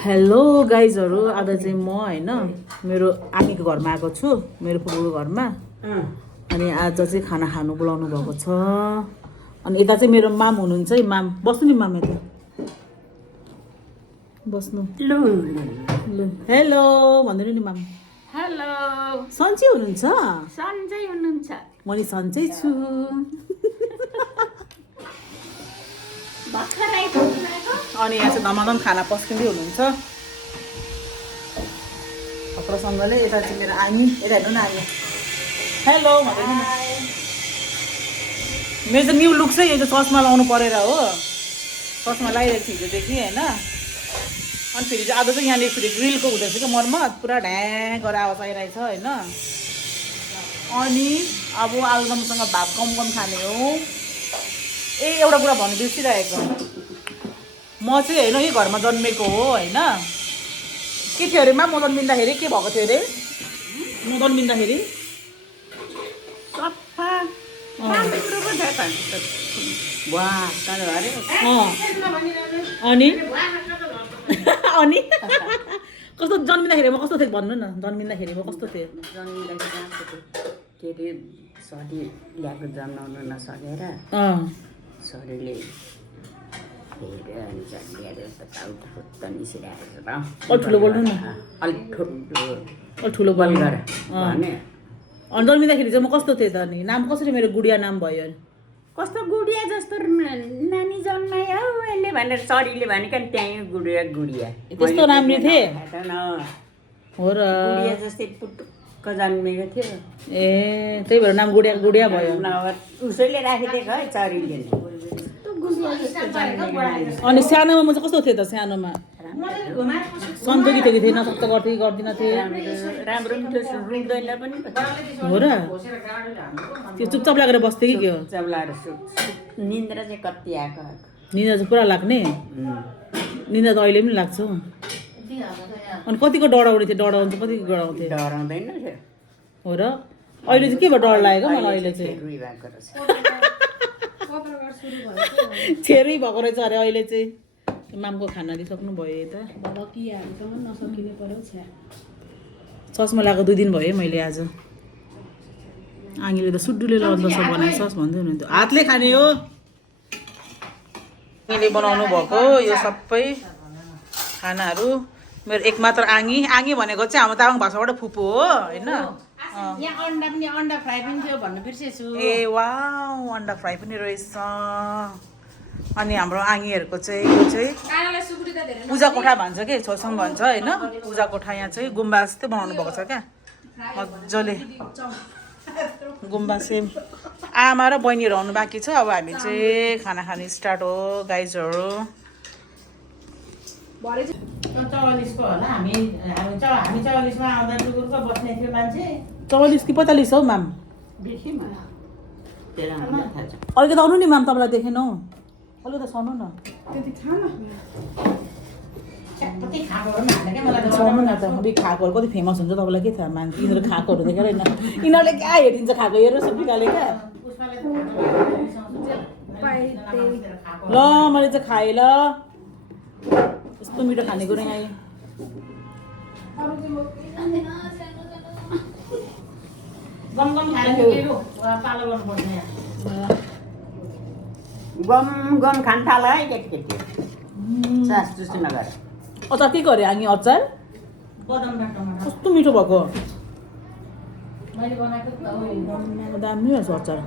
Hello गाइजहरू, आज चाहिँ म होइन मेरो आमीको घरमा आएको छु, मेरो फुपूको घरमा। अनि आज चाहिँ खाना खानु बोलाउनु भएको छ। अनि यता चाहिँ मेरो माम हुनुहुन्छ है, माम बस्नु नि, माम यता बस्नु। लु हेलो भनिदिनु नि माम। हेलो, सन्चै हुनुहुन्छ? सन्चै हुनुहुन्छ? म नि सन्चै छु। अनि यहाँ चाहिँ धमाधम खाना पस्किँदै हुनुहुन्छ खत्रसँगले। यता चाहिँ मेरो आमी, यता हेर्नु न आमी। हेलो भनिदिनु नि। मेरो चाहिँ न्यू लुक चाहिँ यो चाहिँ चस्मा लाउनु परेर हो, चस्मा लगाइरहेको छु हिजोदेखि होइन। अनि फेरि चाहिँ आज चाहिँ यहाँनिर फेरि ग्रिलको हुँदैछ क्या मर्मत, पुरा ढ्याँ गरेर आवाज आइरहेछ होइन। अनि अब आलुदमसँग भात कम खाने हो। ए एउटा कुरा भन्नु बिर्सिरहेको, म चाहिँ होइन यो घरमा जन्मेको हो होइन। के थियो अरे मा, म जन्मिँदाखेरि के भएको थियो अरे? म जन्मिँदाखेरि सफा अनि अनि कस्तो जन्मिँदाखेरि म कस्तो थिएँ भन्नु न, जन्मिँदाखेरि म कस्तो थिएँ? के अरे शरीर ल्याएको जन्माउनु नसकेर शरीरले ठुलो बोल्नु न, ठुलो बोल्नु भने अनि जन्मिँदाखेरि चाहिँ म कस्तो थिएँ त? अनि नाम कसरी मेरो गुडिया नाम भयो? कस्तो गुडिया जस्तो नानी जन्मायो यसले भनेर शरीरले भनेको नि त्यहीँ गुडिया गुडिया त्यस्तो राम्री थिएँ हो र? गुडिया जस्तै पुटुक्क जन्मेको थियो। ए त्यही भएर नाम गुडिया गुडिया भयो। उसैले राखिदिएको है शरीरले। अनि सानोमा म चाहिँ कस्तो थिएँ त? सानोमा सन्तोकी थियो कि थिएन, सक्त गर्थेँ कि गर्दिनँ थिएँ? राम्रो मिठो रुँदैन पनि हो र? त्यो चुपचाप लागेर बस्थेँ कि के हो? चुपचाप लागेर निन्द्रा चाहिँ कति आएको निन्द्रा चाहिँ पुरा लाग्ने? निन्द्रा त अहिले पनि लाग्छ। अनि कतिको डराउने थियो? डराउनु चाहिँ कतिको डराउँथेँ? डराउँदैन थियो हो र? अहिले चाहिँ के भयो डर लागेको मलाई? अहिले चाहिँ छेरी भएको रहेछ अरे अहिले चाहिँ। मामको खाना दिइसक्नु भयो यता। ससमा लगाएको 2 दिन भयो मैले आज। आङीले त सुड्डुले लन्च बनाए सस भन्दै हुनुहुन्थ्यो। हातले खाने हो आङीले बनाउनु भएको यो सबै खानाहरू। मेरो एकमात्र आङी, आङी भनेको चाहिँ हाम्रो तामाङ भाषाबाट फुपू हो होइन। यहाँ अन्डा पनि, अन्डा फ्राई पनि थियो भन्नु बिर्सेछु। ए वाउ, अन्डा फ्राई पनि रहेछ। अनि हाम्रो आङीहरूको चाहिँ यो चाहिँ पूजा कोठा भन्छ कि, छोसङ भन्छ होइन। पूजा कोठा यहाँ चाहिँ गुम्बा जस्तै बनाउनु भएको छ क्या मजाले। गुम्बा सेम। आमा र बहिनीहरू आउनु बाँकी छ। अब हामी चाहिँ खाना खाने स्टार्ट हो गाइजहरू। 44 कि 45 हौ माम? अलिकति आउनु नि माम, तपाईँलाई देखेन हौ। अलिकति साउनु न, साउनु न त। अलिक खाएकोहरू कति फेमस हुन्छ तपाईँलाई के थाहा? मान्छे यिनीहरू खाएकोहरू देखेर होइन, यिनीहरूले क्या हेरिदिन्छ खाएको। हेर सुपिकाले क्या। ल मैले चाहिँ खाएँ ल। यस्तो मिठो खानेकुरा यहाँ गम गम खान थाल है केटी सास जस्तो नगर। अचार के गरे आङी? अचार कस्तो मिठो भएको, दामी रहेछ अचार।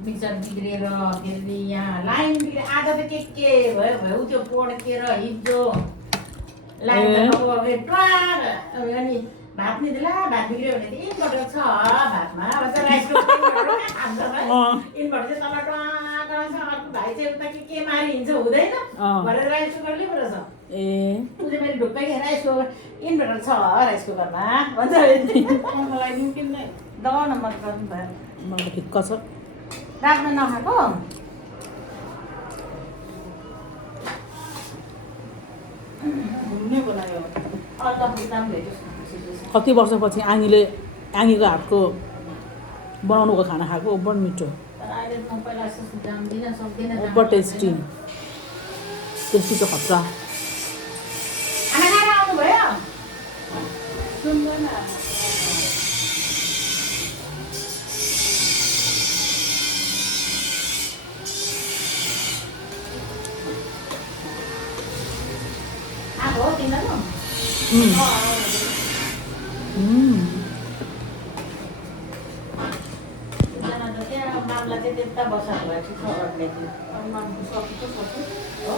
बिचार बिग्रेर फेरि यहाँ लाइन बिग्रे। आज त के भयो भयो त्यो पड्केर हिजो लाइन अनि भात नि दिला। भात बिग्रियो भने त इन्भर्टर छ भातमा, राइस कुकर इन्भर्टर चाहिँ तल टुवासँग अर्को भाइ चाहिँ उता के मारि हिँड्छ हुँदैन भनेर राइस कुकर लिएर छ। ए उसले मैले ढुक्कै राइस कुकर इन्भर्टर छ राइस कुकरमा भन्छ। मलाई किन्ने दबाउन मन गर्नु भयो। मलाई त ठिक्क छ। राख्न नखाएको कति वर्षपछि आङीको हातको बनाउनुको खाना खाएको। ओभर मिठो, ओभर टेस्टी, टेस्टी छ खतरा। सुन्दैन आएको हो तिनीहरू एकजना त त्यहाँ मामला चाहिँ त्यता बसाल्नु भएको छ सरहरूले हो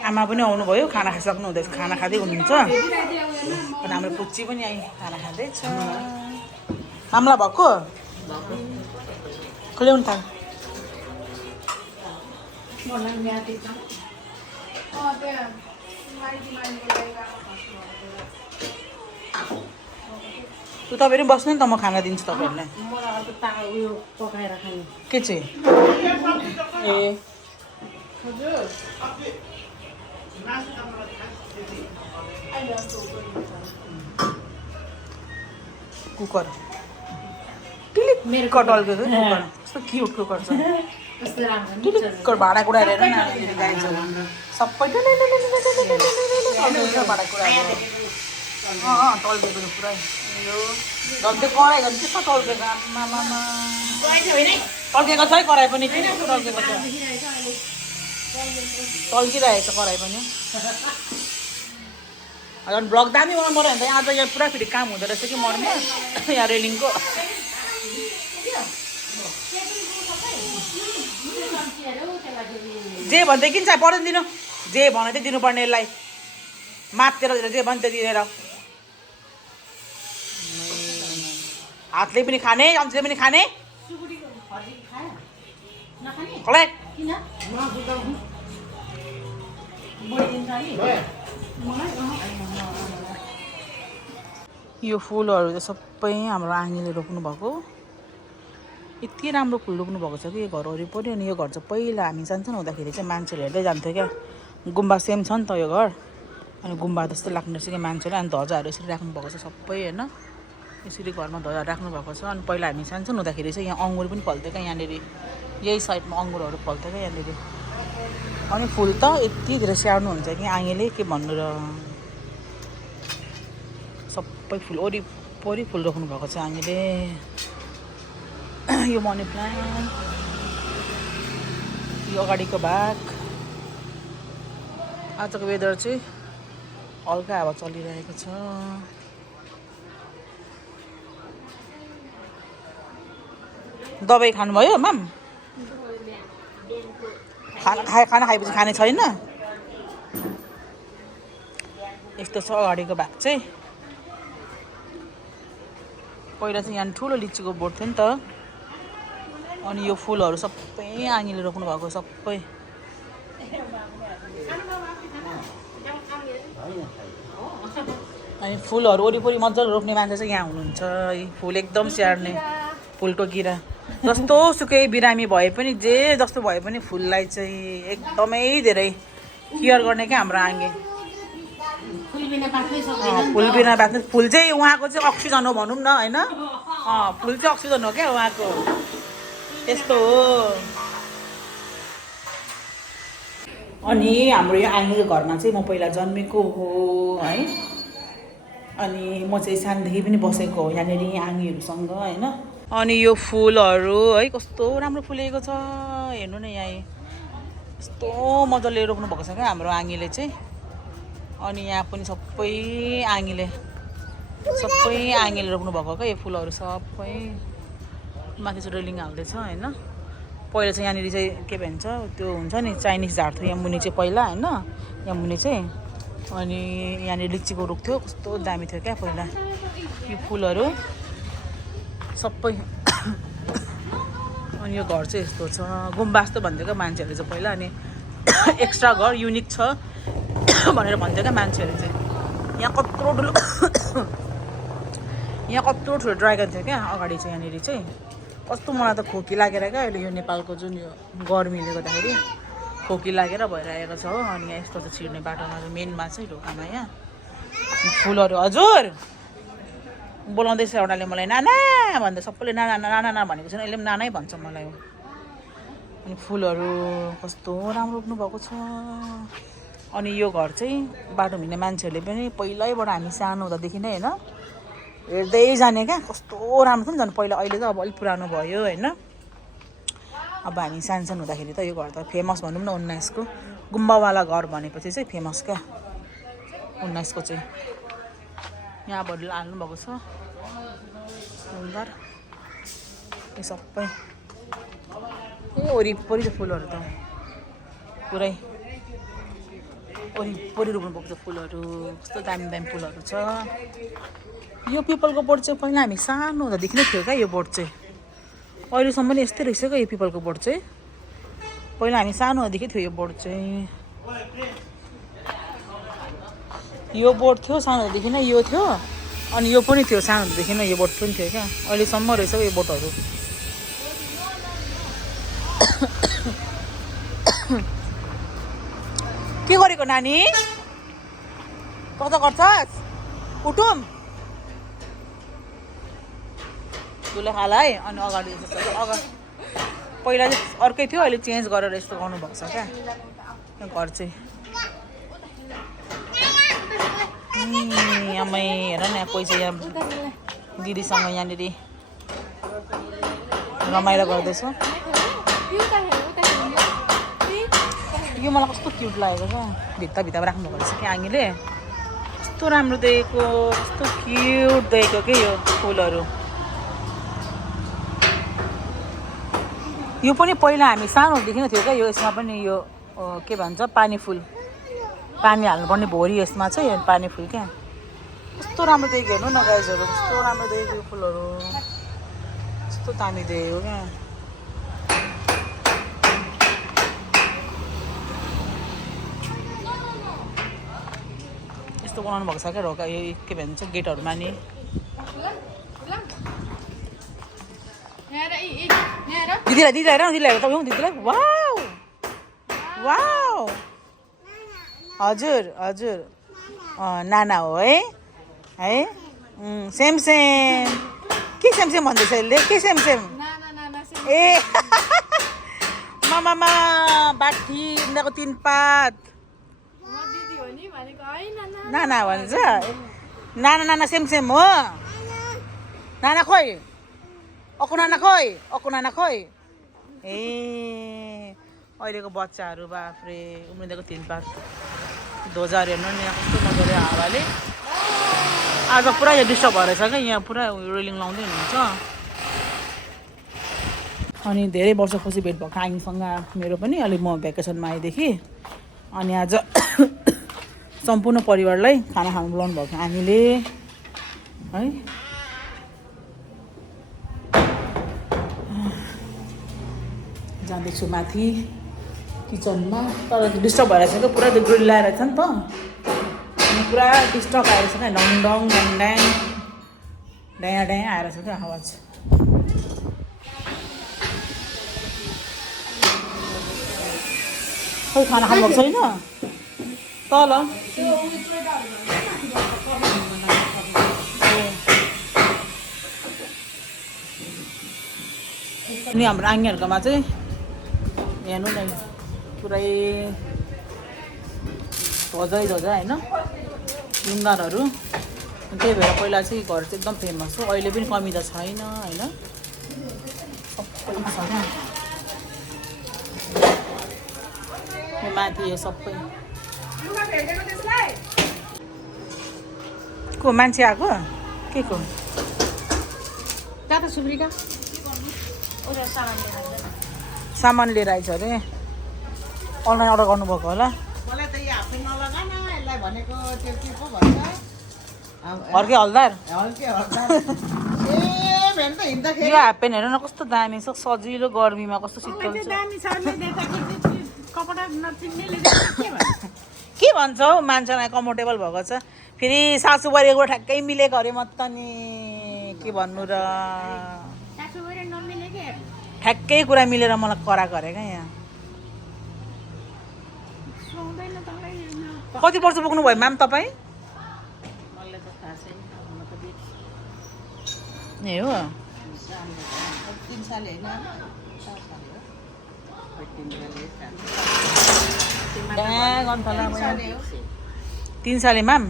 आमा पनि आउनुभयो खाना खाइसक्नु हुँदैछ खाना खाँदै हुनुहुन्छ अनि हाम्रो पुच्ची पनि आई खाना खाँदैछ मामला भएको ल्याउनु त तपाईँहरू बस्नु नि त म खाना दिन्छु तपाईँहरूलाई मलाई अर्को उयो पकाएर खाने के चाहिँ ए कुकर टिलिक्क टल्केको कुकर कस्तो क्युट कुकर छ कस्तो राम्रो टिलिक्क भाँडाकुँडा हेरेर नानीले गाइन्छ सबै भाँडाकुँडा टल्केको पुरै यो झन्डै कराई झन् त्यस्तो टल्केको आमामा टल्केको छ है कराई पनि टिलिक्क टल्केको छ टल्किरहेको छ कराई पनि झन् ब्लग दामी बनाउनु पऱ्यो भने त आज यहाँ पुरा फेरि काम हुँदो रहेछ कि मनमा यहाँ रेलिङको जे भन्दै किन चाहिँ पढ्नु दिनु जे भने चाहिँ दिनुपर्ने यसलाई मातेर जे भन्छ दिएर हातले पनि खाने अम्चीले पनि खाने कसलाई यो फुलहरू चाहिँ सबै हाम्रो आङ्गीले रोप्नु भएको यति राम्रो फुल रोप्नु भएको छ कि यो घर वरिपरि अनि यो घर चाहिँ पहिला हामी सानसानो हुँदाखेरि चाहिँ मान्छेले हेर्दै जान्थ्यो क्या गुम्बा सेम छ नि त यो घर अनि गुम्बा जस्तो लाग्ने रहेछ कि मान्छेले अनि ध्वजाहरू यसरी राख्नु भएको छ सबै होइन यसरी घरमा ध्वजा राख्नु भएको छ अनि पहिला हामी सानसानो हुँदाखेरि चाहिँ यहाँ अङ्गुर पनि फल्थ्यो क्या यहाँनिर यही साइडमा अङ्गुरहरू फल्थ्यो क्या यहाँनिर अनि फुल त यति धेरै स्याहार्नुहुन्छ कि आङेले के भन्नु र सबै फुल वरिपरि फुल रोप्नु भएको छ आङेले यो मनी प्लान्ट यो अगाडिको भाग आजको वेदर चाहिँ हल्का हावा चलिरहेको छ दबाई खानुभयो माम खाना खाएपछि खाने छैन यस्तो छ अगाडिको भाग चाहिँ पहिला चाहिँ यहाँ ठुलो लिचीको बोट थियो नि त अनि यो फुलहरू सबै आङीले रोप्नु भएको सबै अनि फुलहरू वरिपरि मजाले रोप्ने मान्छे चाहिँ यहाँ हुनुहुन्छ फुल एकदम स्याहार्ने फुलको किरा जस्तो सुकै बिरामी भए पनि जे जस्तो भए पनि फुललाई चाहिँ एकदमै धेरै केयर गर्ने क्या हाम्रो आङ्गे फुल बिना बाँच्ने फुल चाहिँ उहाँको चाहिँ अक्सिजन हो भनौँ न होइन फुल चाहिँ अक्सिजन हो क्या उहाँको त्यस्तो हो अनि हाम्रो यो आङ्गीको घरमा चाहिँ म पहिला जन्मेको हो है अनि म चाहिँ सानोदेखि पनि बसेको हो यहाँनिर आङ्गीहरूसँग होइन अनि यो फुलहरू है कस्तो राम्रो फुलेको छ हेर्नु न यहाँ यस्तो मजाले रोप्नु भएको छ क्या हाम्रो आङ्गीले चाहिँ अनि यहाँ पनि सबै आङ्गीले रोप्नु भएको क्या यो फुलहरू सबै माथि चाहिँ रेलिङ हाल्दैछ होइन पहिला चाहिँ यहाँनिर चाहिँ के भन्छ त्यो हुन्छ नि चाइनिज झार थियो यहाँ मुनि चाहिँ पहिला होइन यहाँ मुनि चाहिँ अनि यहाँनिर लिचीको रुख थियो कस्तो दामी थियो क्या पहिला यो फुलहरू सबै अनि यो घर चाहिँ यस्तो छ गुम्बा जस्तो भन्थ्यो क्या मान्छेहरूले चाहिँ पहिला अनि एक्स्ट्रा घर युनिक छ भनेर भन्थ्यो क्या मान्छेहरूले चाहिँ यहाँ कत्रो ठुलो ड्रागन थियो क्या अगाडि चाहिँ यहाँनिर चाहिँ कस्तो मलाई त खोकी लागेर क्या अहिले यो नेपालको जुन यो गर्मीले गर्दाखेरि खोकी लागेर भइरहेको छ हो अनि यहाँ यस्तो चाहिँ छिर्ने बाटोमा मेनमा चाहिँ ढोकामा यहाँ फुलहरू हजुर बोलाउँदैछ एउटाले मलाई नाना भन्दा सबैले नाना नाना नाना भनेको छैन अहिले पनि नानै भन्छ मलाई अनि फुलहरू कस्तो राम्रो रोप्नु भएको छ। अनि यो घर चाहिँ बाटो हिँड्ने मान्छेहरूले पनि पहिल्यैबाट हामी सानो हुँदादेखि नै होइन हेर्दै जाने क्या, कस्तो राम्रो थियो नि झन् पहिला। अहिले त अब अलिक पुरानो भयो होइन। अब हामी सानो सानो हुँदाखेरि त यो घर त फेमस भनौँ न 19 को गुम्बावाला घर भनेपछि चाहिँ फेमस क्या 19 को चाहिँ। यहाँ अब हाल्नुभएको छ सुन्दर यो सबै। वरिपरि चाहिँ फुलहरू त पुरै वरिपरि रोप्नुभएको छ फुलहरू, कस्तो दामी दामी फुलहरू छ। यो पिपलको बोट चाहिँ पहिला हामी सानो हुँदादेखि नै थियो क्या यो बोट चाहिँ, अहिलेसम्म पनि यस्तै रहेछ क्या यो पिपलको बोट चाहिँ। पहिला हामी सानो हुँदादेखि थियो यो बोट चाहिँ। यो बोट थियो सानो हुँदादेखि नै यो थियो, अनि यो पनि थियो सानो हुँदादेखि नै यो बोट पनि थियो क्या, अहिलेसम्म रहेछ यो बोटहरू। के गरेको नानी, कता गर्छस्? उठौँ दुले खालाई। अनि अगाडि पहिला चाहिँ अर्कै थियो, अहिले चेन्ज गरेर यस्तो गर्नुभएको छ क्या घर चाहिँ। आमै हेर न कोही चाहिँ यहाँ दिदीसँग यहाँनिर रमाइलो गर्दैछ। यो मलाई कस्तो क्युट लागेको क्या, भित्तामा राख्नुभएको रहेछ कि आङीले, कस्तो राम्रो देखेको, कस्तो क्युट देखेको कि यो फुलहरू। यो पनि पहिला हामी सानोदेखि नै थियो क्या यो, यसमा पनि यो के भन्छ पानी फुल, पानी हाल्नुपर्ने भोरी यसमा चाहिँ पानी फुल क्या। कस्तो राम्रो देखेको हेर्नु न गाइजहरू, कस्तो राम्रो देखेको यो फुलहरू, कस्तो दामी देखेको क्या। यस्तो बनाउनु भएको छ क्या ढोका, यो के भन्छ गेटहरूमा नि। दिदीलाई हेर न, दिदीलाई हेर त दिदीलाई। वाउ वाउ हजुर हजुर नाना हो है सेम सेम। के सेम सेम भन्दैछ यसले, के सेम सेम? ए मामा बाठी उनीहरूको 3 पात नाना भन्छ। नाना सेम सेम हो। नाना खोइ, अकु नाना खोइ। ए अहिलेको बच्चाहरू बाफ्रे उम्रिँदाको 3 पात ध्वजाहरू हेर्नु नि कस्तो मजाले हावाले। आज पुरा यहाँ डिस्टर्ब भएर छ क्या, यहाँ पुरा रेलिङ लाउँदै हुनुहुन्छ। अनि धेरै वर्षपछि भेट भएको आङीसँग मेरो पनि, अलिक म भ्याकेसनमा आएदेखि। अनि आज सम्पूर्ण परिवारलाई खाना खानु बोलाउनु भएको आङीले है। जाँदैछु माथि किचनमा, तर डिस्टर्ब भइरहेछ क्या, पुरा त्यो ग्रिल लगाएर छ नि त, अनि पुरा डिस्टर्ब आएर छ क्या, डङ ड्याङ आएर छ क्या आवाज। खोइ खाना खानुभएको छैन तल? अनि हाम्रो आङ्गीहरूकोमा चाहिँ हेर्नु न पुरै ध्वजै होइन ढुङ्गारहरू। त्यही भएर पहिला चाहिँ घर चाहिँ एकदम फेमस हो, अहिले पनि कमी त छैन होइन, सबै छ क्या माथि यो सबै। को मान्छे आएको के को सामान लिएर आइछ अरे, अनलाइन अर्डर गर्नुभएको होला। हर्के हल्दार यो हाफ पेन्ट हेर न कस्तो दामी छ, सजिलो गर्मीमा कस्तो शीतल छ। के भन्छ हौ मान्छेलाई कम्फोर्टेबल भएको छ, फेरि सासु बुहारीको ठ्याक्कै मिलेको अरे म त नि के भन्नु र, ठ्याक्कै कुरा मिलेर मलाई कराएको अरे क्या। यहाँ कति वर्ष पुग्नु भयो म्याम तपाईँ? ए हो 3 साल होइन 4 साल हो। तिन साले माम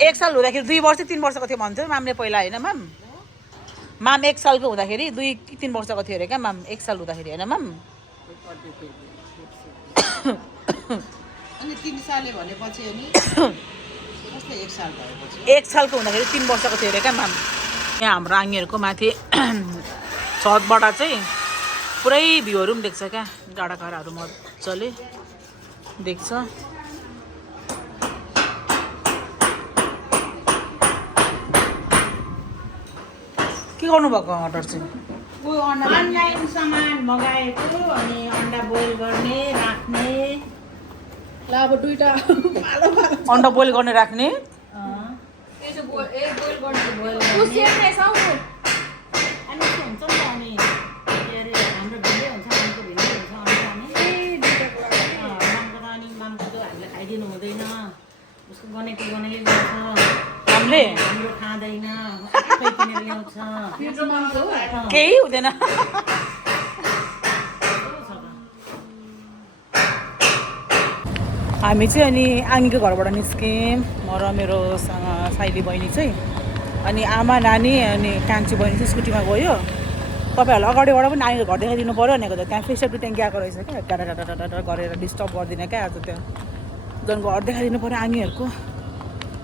एक साल हुँदाखेरि 2 वर्ष 3 वर्षको थियो भन्थ्यो मामले पहिला होइन माम माम 1 सालको हुँदाखेरि 2 कि 3 वर्षको थियो अरे क्या माम 1 साल हुँदाखेरि होइन माम अनि 3 सालले भनेपछि अनि कस्तो 1 साल भएपछि 1 सालको हुँदाखेरि 3 वर्षको थियो अरे क्या माम यहाँ हाम्रो आङ्गीहरूको माथि छतबाट चाहिँ पुरै भ्यूहरू पनि देख्छ क्या डाँडाकाँडाहरू मजाले देख्छ के गर्नुभएको अर्डर चाहिँ अनलाइन सामान मगाएको अनि अन्डा बोइल गर्ने राख्ने ल अब दुईटा अन्डा बोइल गर्ने राख्ने यसो बोइल गर्ने बोइल अनि के हुन्छ नि अनि के अरे हाम्रो भिन्दै हुन्छ मामको भिन्दै हुन्छ मामको त अनि मामको त हामीले खाइदिनु हुँदैन उसको गनेको गनेकै गर्छ हामीले हाम्रो खाँदैन आफै किनेर ल्याउँछ केही हुँदैन हामी चाहिँ अनि आङ्गीको घरबाट निस्क्यौँ म र मेरो साइली बहिनी चाहिँ अनि आमा नानी अनि कान्छी बहिनी चाहिँ स्कुटीमा गयो तपाईँहरूलाई अगाडिबाट पनि नानीको घर देखाइदिनु पऱ्यो भनेको त त्यहाँ फेसबुक त्यहाँ गएको रहेछ क्या टाढा टाढा टाढा गरेर डिस्टर्ब गर्दिनँ क्या आज त्यो झन् घर देखाइदिनु पऱ्यो आङ्गीहरूको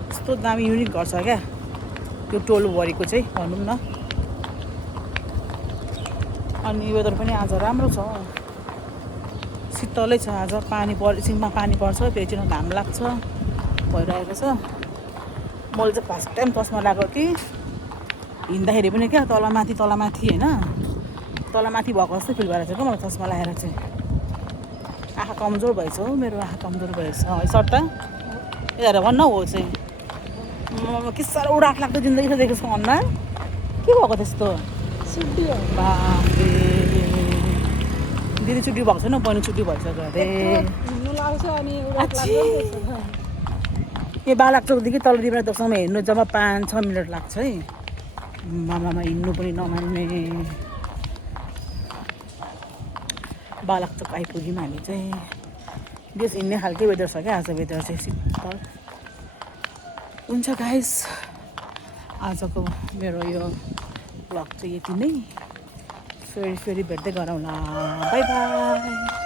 यस्तो दामी युनिक घर छ क्या त्यो टोलभरिको चाहिँ भनौँ न अनि वेदर पनि आज राम्रो छ शीतलै छ आज पानी एकछिनमा पानी पर्छ फेरि चाहिँ घाम लाग्छ भइरहेको छ मैले चाहिँ फर्स्ट टाइम चस्मा लगाएको कि हिँड्दाखेरि पनि क्या तलमाथि होइन तलमाथि भएको जस्तो फिल भएर चाहिँ क्या मलाई चस्मा लगाएर चाहिँ आँखा कमजोर भएछ हौ मेरो आँखा कमजोर भएछ है सट्टा यता भन्न हो चाहिँ के साह्रो उडाट लाग्दो जिन्दगी छ देखेको छु अनुहार के भएको त्यस्तो बाफरे दिदी छुट्टी भएको छैन बहिनी छुट्टी भइसक्यो अरे यो बालाक्चोकदेखि तल रिभर तकसम्म हिँड्नु जम्मा 5-6 मिनट लाग्छ है मामामा हिँड्नु पनि नमान्ने बालाक्चोक आइपुग्यौँ हामी चाहिँ बेस हिँड्ने खालकै वेदर छ क्या आज वेदर चाहिँ शीतल हुन्छ गाइस आजको मेरो यो ब्लग चाहिँ यति नै फेरि भेट्दै गरौँला बाई बाई